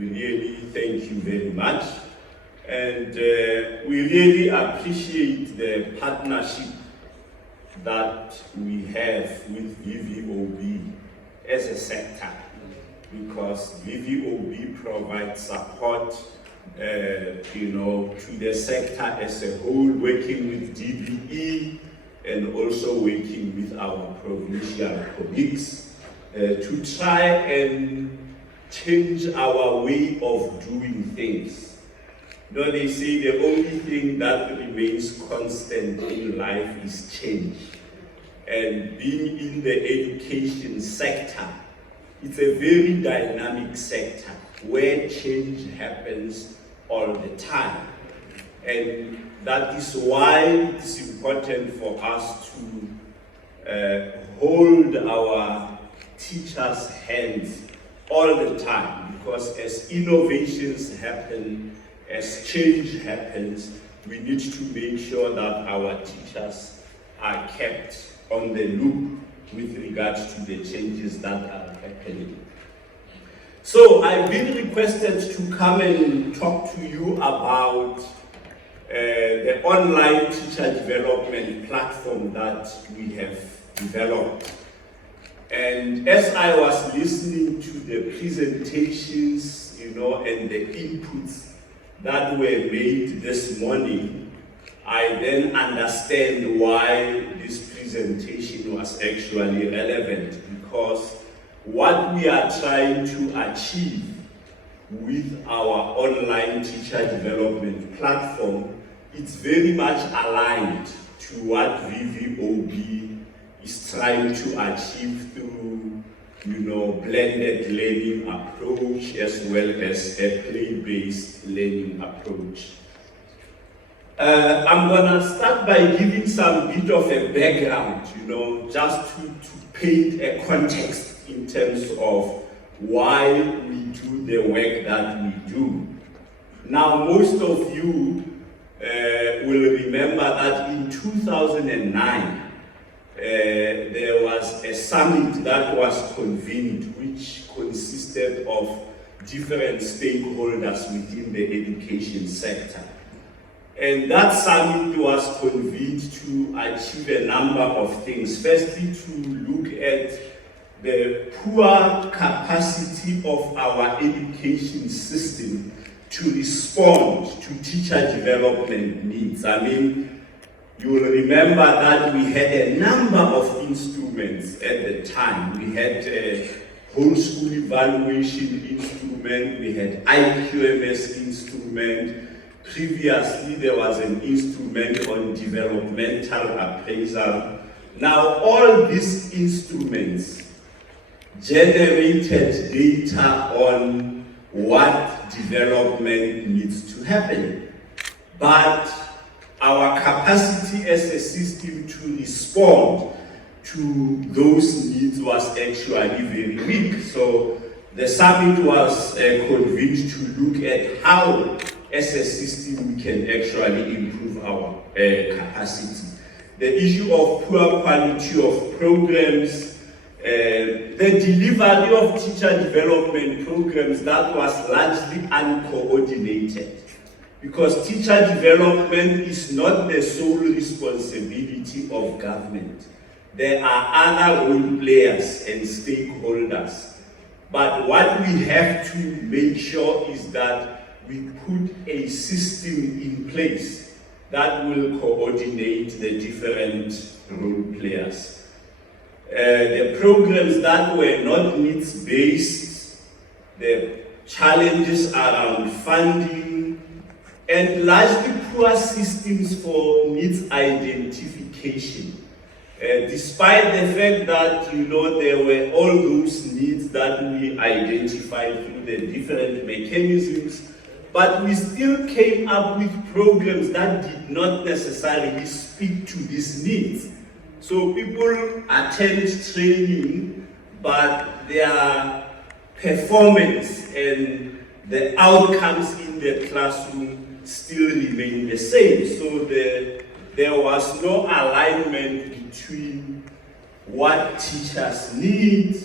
we really thank you very much. And we really appreciate the partnership that we have with VVOB as a sector, because VVOB provides support to the sector as a whole, working with DBE and also working with our provincial colleagues to try and change our way of doing things. They say the only thing that remains constant in life is change. And being in the education sector, it's a very dynamic sector where change happens all the time. And that is why it's important for us to hold our teachers' hands all the time, because as innovations happen, as change happens, we need to make sure that our teachers are kept on the loop with regards to the changes that are happening. So I've been requested to come and talk to you about the online teacher development platform that we have developed. And as I was listening to the presentations, and the inputs that were made this morning, I then understand why this presentation was actually relevant, because what we are trying to achieve with our online teacher development platform, it's very much aligned to what VVOB is trying to achieve through, blended learning approach as well as a play-based learning approach. I'm gonna start by giving some bit of a background, just to paint a context in terms of why we do the work that we do. Now, most of you will remember that in 2009, there was a summit that was convened, which consisted of different stakeholders within the education sector. And that summit was convened to achieve a number of things. Firstly, to look at the poor capacity of our education system to respond to teacher development needs. You will remember that we had a number of instruments at the time. We had a whole school evaluation instrument, we had IQMS instrument. Previously, there was an instrument on developmental appraisal. Now, all these instruments generated data on what development needs to happen. But our capacity as a system to respond to those needs was actually very weak. So the summit was convened to look at how, as a system, we can actually improve our capacity. The issue of poor quality of programs, the delivery of teacher development programs that was largely uncoordinated. Because teacher development is not the sole responsibility of government. There are other role players and stakeholders. But what we have to make sure is that we put a system in place that will coordinate the different role players. The programs that were not needs-based, the challenges around funding, and largely poor systems for needs identification. Despite the fact that, there were all those needs that we identified through the different mechanisms, but we still came up with programs that did not necessarily speak to these needs. So people attend training, but their performance and the outcomes in the classroom still remain the same. So there was no alignment between what teachers need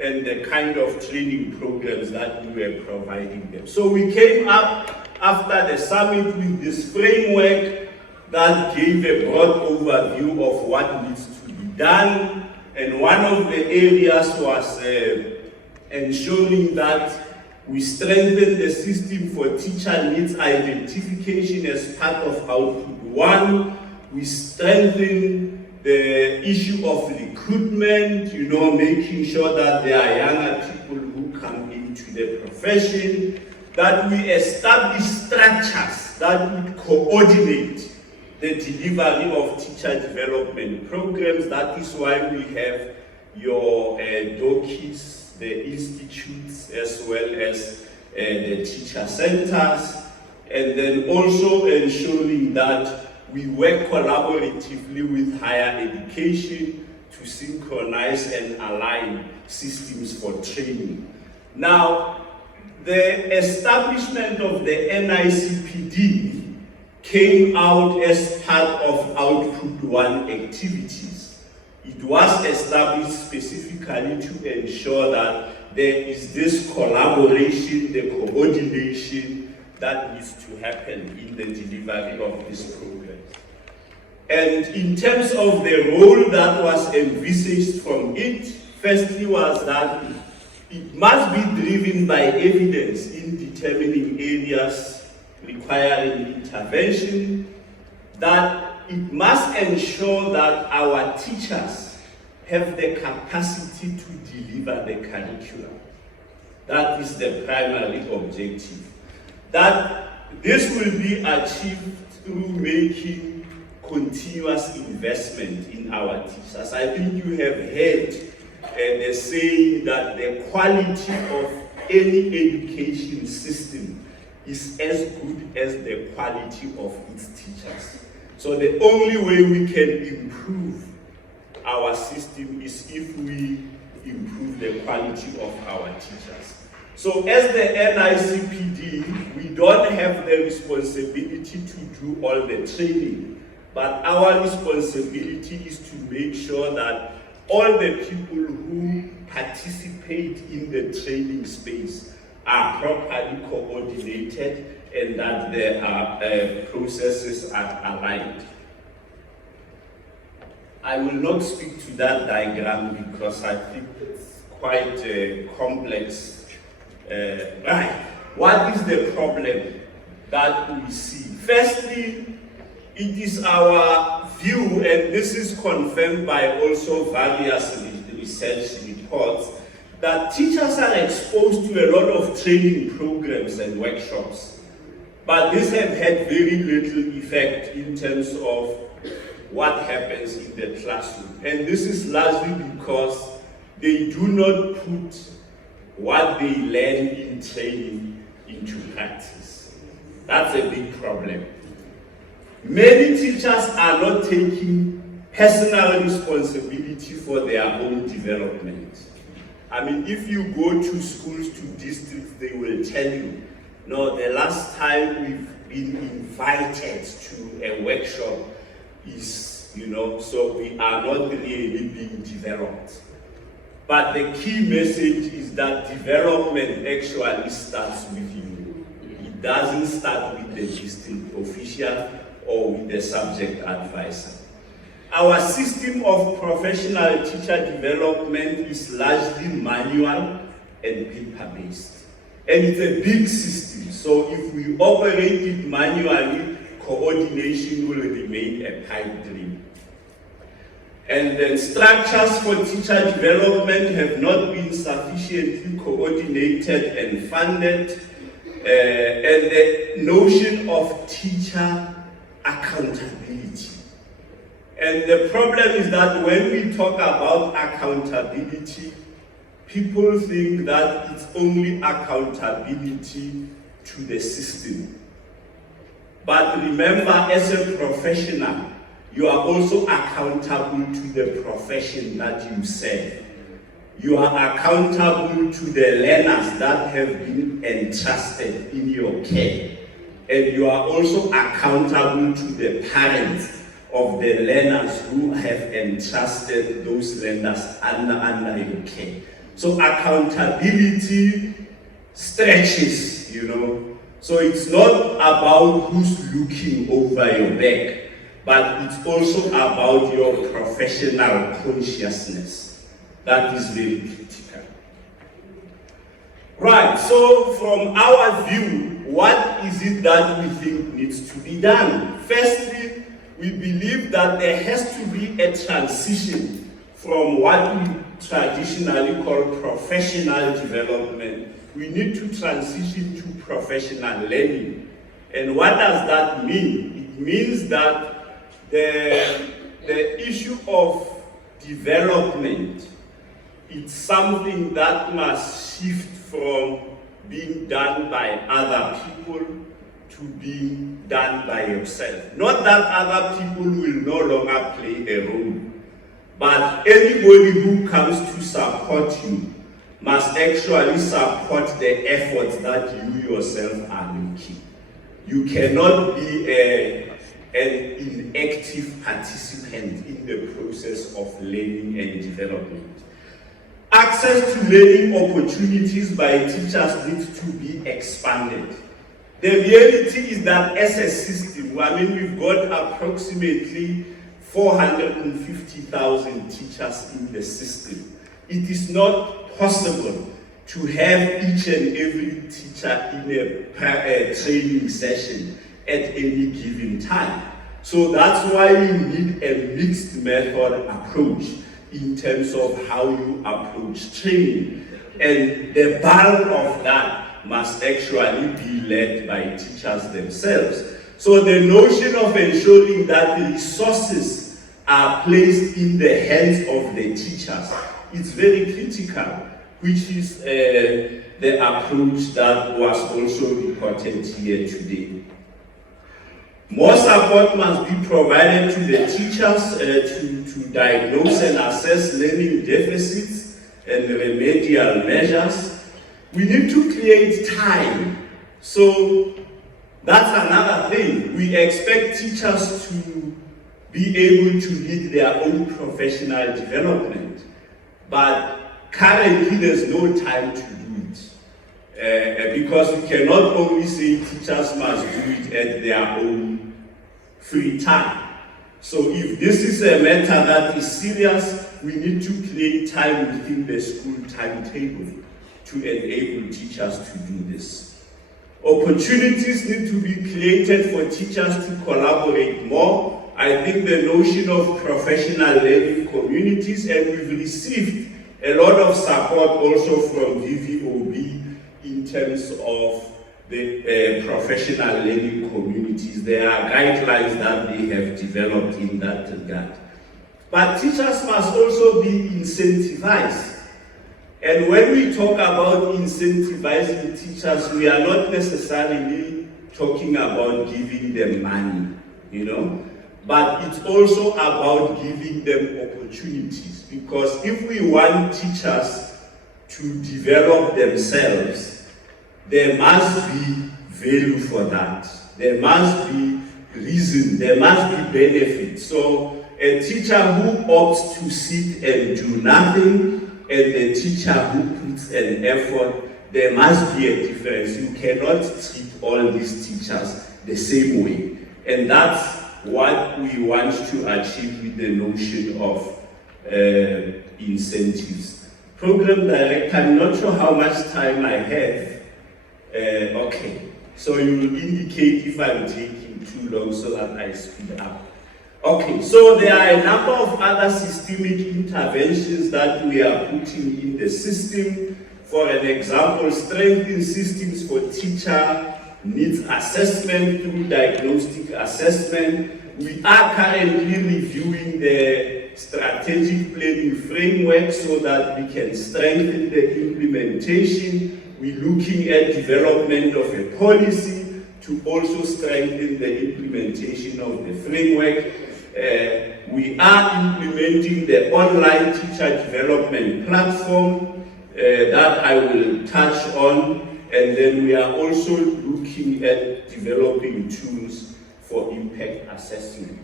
and the kind of training programs that we were providing them. So we came up after the summit with this framework that gave a broad overview of what needs to be done, and one of the areas was ensuring that we strengthen the system for teacher needs identification as part of Output 1. We strengthen the issue of recruitment, making sure that there are younger people who come into the profession, that we establish structures that would coordinate the delivery of teacher development programs. That is why we have your DOKIs, the institutes, as well as the teacher centers, and then also ensuring that we work collaboratively with higher education to synchronize and align systems for training. Now, the establishment of the NICPD came out as part of Output 1 activities. It was established specifically to ensure that there is this collaboration, the coordination that needs to happen in the delivery of this program. And in terms of the role that was envisaged from it, firstly was that it must be driven by evidence in determining areas requiring intervention, that it must ensure that our teachers have the capacity to deliver the curriculum. That is the primary objective. That this will be achieved through making continuous investment in our teachers. I think you have heard the saying that the quality of any education system is as good as the quality of its teachers. So the only way we can improve our system is if we improve the quality of our teachers. So as the NICPD, we don't have the responsibility to do all the training, but our responsibility is to make sure that all the people who participate in the training space are properly coordinated and that their processes are aligned. I will not speak to that diagram because I think it's quite complex. Right. What is the problem that we see? Firstly, it is our view, and this is confirmed by also various research reports, that teachers are exposed to a lot of training programs and workshops, but these have had very little effect in terms of what happens in the classroom. And this is largely because they do not put what they learn in training into practice. That's a big problem. Many teachers are not taking personal responsibility for their own development. I mean, if you go to schools, to districts, they will tell you, no, the last time we've been invited to a workshop is, so we are not really being developed. But the key message is that development actually starts with you. It doesn't start with the district official or with the subject advisor. Our system of professional teacher development is largely manual and paper-based. And it's a big system, so if we operate it manually, coordination will remain a pipe dream. And then structures for teacher development have not been sufficiently coordinated and funded. And the notion of teacher accountability. And the problem is that when we talk about accountability, people think that it's only accountability to the system. But remember, as a professional, you are also accountable to the profession that you serve. You are accountable to the learners that have been entrusted in your care. And you are also accountable to the parents of the learners who have entrusted those learners under your care. So accountability stretches, So it's not about who's looking over your back, but it's also about your professional consciousness. That is very critical. Right, so from our view, what is it that we think needs to be done? Firstly, we believe that there has to be a transition from what we traditionally call professional development. We need to transition to professional learning. And what does that mean? It means that the issue of development, it's something that must shift from being done by other people to being done by yourself. Not that other people will no longer play a role, but anybody who comes to support you must actually support the efforts that you yourself are making. You cannot be an inactive participant in the process of learning and development. Access to learning opportunities by teachers needs to be expanded. The reality is that as a system, we've got approximately 450,000 teachers in the system. It is not possible to have each and every teacher in a training session at any given time. So that's why you need a mixed method approach in terms of how you approach training. And the bulk of that must actually be led by teachers themselves. So the notion of ensuring that the resources are placed in the hands of the teachers is very critical, which is the approach that was also reported here today. More support must be provided to the teachers to diagnose and assess learning deficits and remedial measures. We need to create time. So that's another thing. We expect teachers to be able to lead their own professional development, but currently there's no time to do it. Because we cannot only say teachers must do it at their own free time. So if this is a matter that is serious, we need to create time within the school timetable to enable teachers to do this. Opportunities need to be created for teachers to collaborate more. I think the notion of professional learning communities, and we've received a lot of support also from VVOB in terms of the professional learning communities. There are guidelines that they have developed in that regard. But teachers must also be incentivized. And when we talk about incentivizing teachers, we are not necessarily talking about giving them money, but it's also about giving them opportunities. Because if we want teachers to develop themselves, there must be value for that. There must be reason, there must be benefit. So a teacher who opts to sit and do nothing, and the teacher who puts an effort, there must be a difference. You cannot treat all these teachers the same way. And that's what we want to achieve with the notion of incentives. Program Director, I'm not sure how much time I have. Okay, so you will indicate if I'm taking too long so that I speed up. Okay, so there are a number of other systemic interventions that we are putting in the system. For an example, strengthening systems for teacher needs assessment through diagnostic assessment. We are currently reviewing the strategic planning framework so that we can strengthen the implementation. We're looking at development of a policy to also strengthen the implementation of the framework. We are implementing the online teacher development platform that I will touch on, and then we are also looking at developing tools for impact assessment.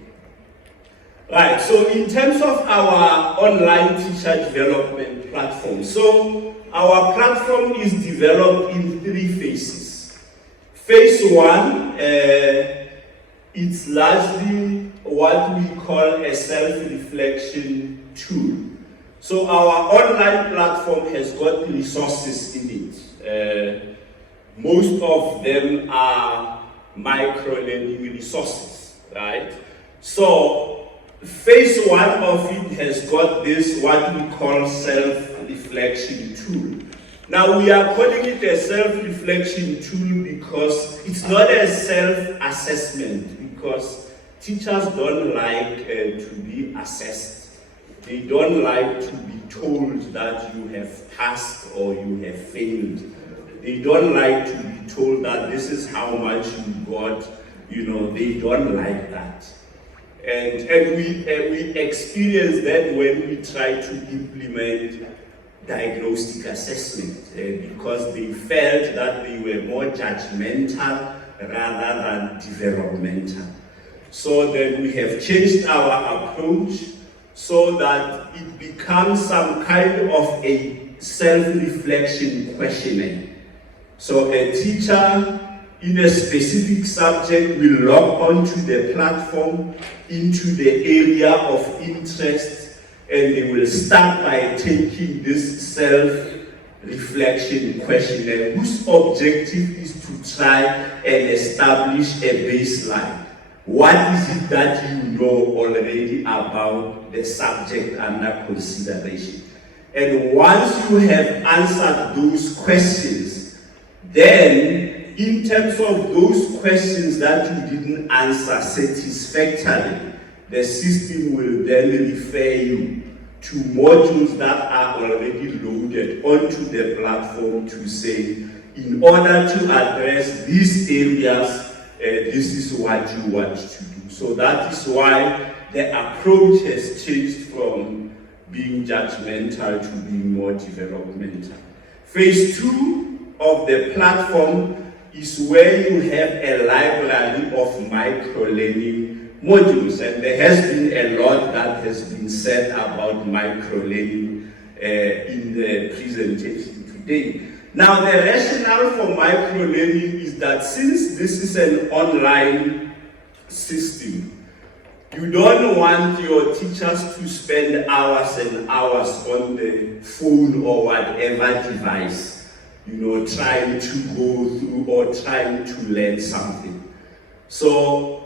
Right, so in terms of our online teacher development platform, so our platform is developed in 3 phases. Phase 1, it's largely what we call a self-reflection tool. So our online platform has got resources in it. Most of them are micro-learning resources, right? So phase 1 of it has got this, what we call self-reflection tool. Now we are calling it a self-reflection tool because it's not a self-assessment, because teachers don't like to be assessed. They don't like to be told that you have passed or you have failed. They don't like to be told that this is how much you got. You know, they don't like that. And we experience that when we try to implement diagnostic assessment, because they felt that they were more judgmental rather than developmental. So then we have changed our approach so that it becomes some kind of a self-reflection questionnaire. So a teacher in a specific subject will log onto the platform into the area of interest, and they will start by taking this self-reflection questionnaire, whose objective is to try and establish a baseline. What is it that you know already about the subject under consideration? And once you have answered those questions, then in terms of those questions that you didn't answer satisfactorily, the system will then refer you to modules that are already loaded onto the platform to say, in order to address these areas, this is what you want to do. So that is why the approach has changed from being judgmental to being more developmental. Phase 2 of the platform is where you have a library of micro-learning modules, and there has been a lot that has been said about micro-learning in the presentation today. Now, the rationale for micro-learning is that since this is an online system, you don't want your teachers to spend hours and hours on the phone or whatever device, you know, trying to go through or trying to learn something. So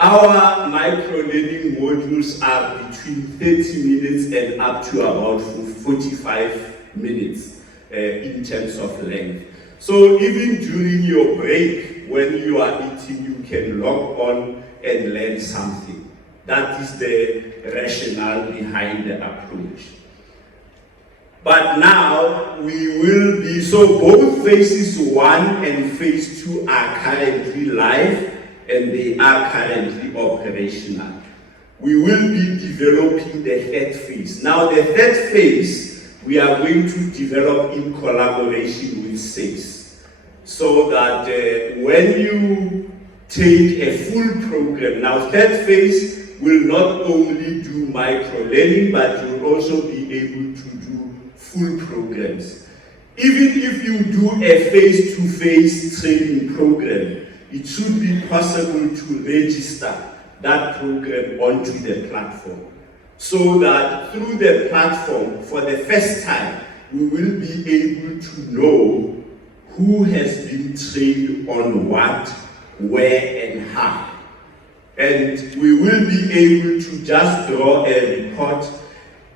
our micro-learning modules are between 30 minutes and up to about 45 minutes in terms of length. So even during your break, when you are eating, you can log on and learn something. That is the rationale behind the approach. But now we will be, so both phases 1 and phase 2 are currently live and they are currently operational. We will be developing the 3rd phase. Now the 3rd phase we are going to develop in collaboration with SACE, so that when you take a full program, now 3rd phase will not only do micro-learning, but you'll also be able to do full programs. Even if you do a face-to-face training program, it should be possible to register that program onto the platform, so that through the platform, for the first time, we will be able to know who has been trained on what, where, and how. And we will be able to just draw a report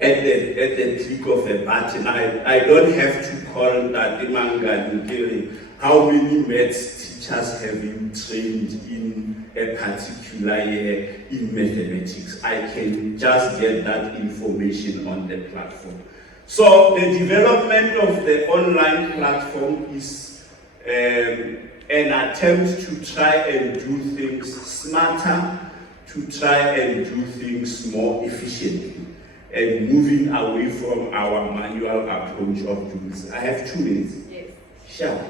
at the click of a button. I don't have to call that Elangeni, how many maths teachers have been trained in a particular year in mathematics. I can just get that information on the platform. So the development of the online platform is an attempt to try and do things smarter, to try and do things more efficiently, and moving away from our manual approach of doing this. I have 2 minutes. Yes. Sure.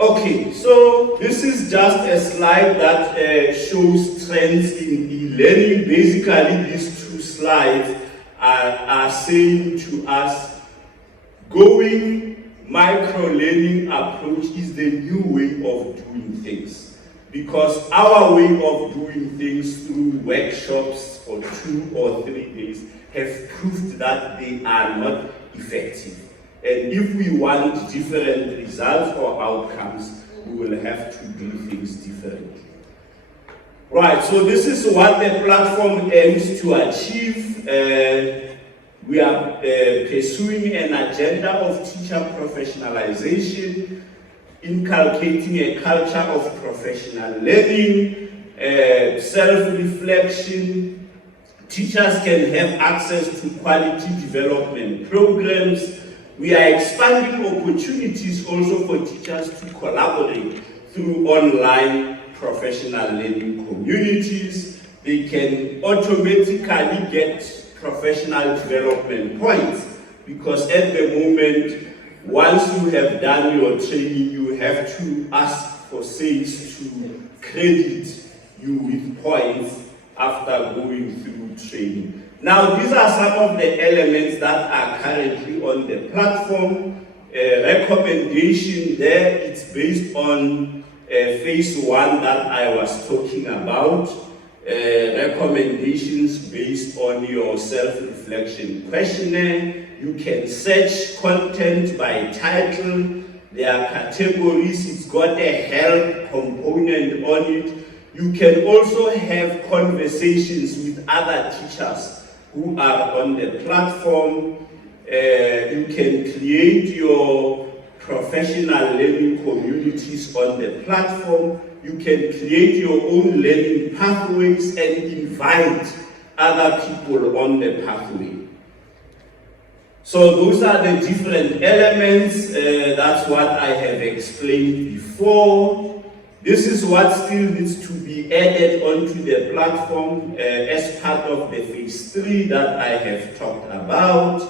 Okay, so this is just a slide that shows trends in e-learning. Basically, these two slides are saying to us, going micro-learning approach is the new way of doing things. Because our way of doing things through workshops for 2 or 3 days have proved that they are not effective. And if we want different results or outcomes, we will have to do things differently. Right, so this is what the platform aims to achieve. We are pursuing an agenda of teacher professionalization, inculcating a culture of professional learning, self-reflection. Teachers can have access to quality development programs. We are expanding opportunities also for teachers to collaborate through online professional learning communities. They can automatically get professional development points, because at the moment, once you have done your training, you have to ask for SACE to credit you with points after going through training. Now, these are some of the elements that are currently on the platform. Recommendation there, it's based on phase 1 that I was talking about. Recommendations based on your self-reflection questionnaire. You can search content by title. There are categories. It's got a help component on it. You can also have conversations with other teachers who are on the platform. You can create your professional learning communities on the platform. You can create your own learning pathways and invite other people on the pathway. So those are the different elements. That's what I have explained before. This is what still needs to be added onto the platform as part of the phase 3 that I have talked about.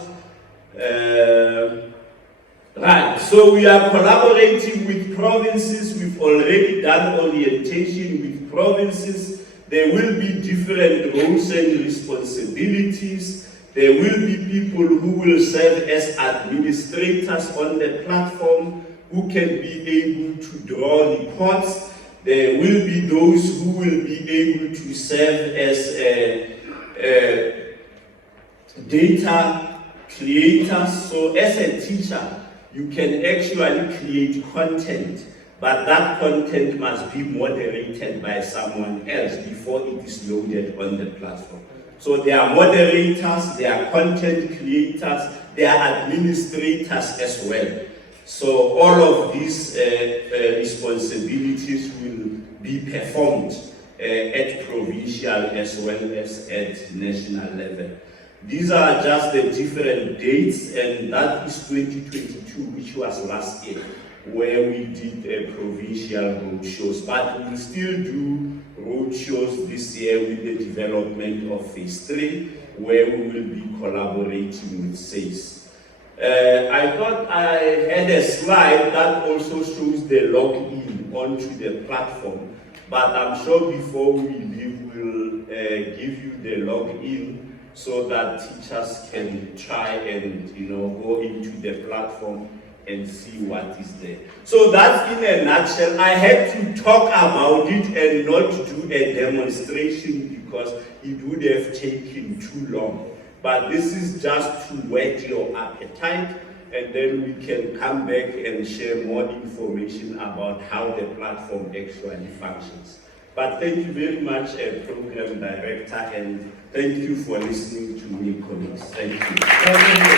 Right, so we are collaborating with provinces. We've already done orientation with provinces. There will be different roles and responsibilities. There will be people who will serve as administrators on the platform, who can be able to draw reports. There will be those who will be able to serve as data creators. So as a teacher, you can actually create content, but that content must be moderated by someone else before it is loaded on the platform. So there are moderators, there are content creators, there are administrators as well. So all of these responsibilities will be performed at provincial as well as at national level. These are just the different dates, and that is 2022, which was last year, where we did provincial roadshows. But we will still do roadshows this year with the development of phase 3, where we will be collaborating with SACE. I thought I had a slide that also shows the login onto the platform, but I'm sure before we leave, we'll give you the login so that teachers can try and go into the platform and see what is there. So that's in a nutshell. I had to talk about it and not do a demonstration because it would have taken too long. But this is just to whet your appetite, and then we can come back and share more information about how the platform actually functions. But thank you very much, Program Director, and thank you for listening to me, colleagues. Thank you.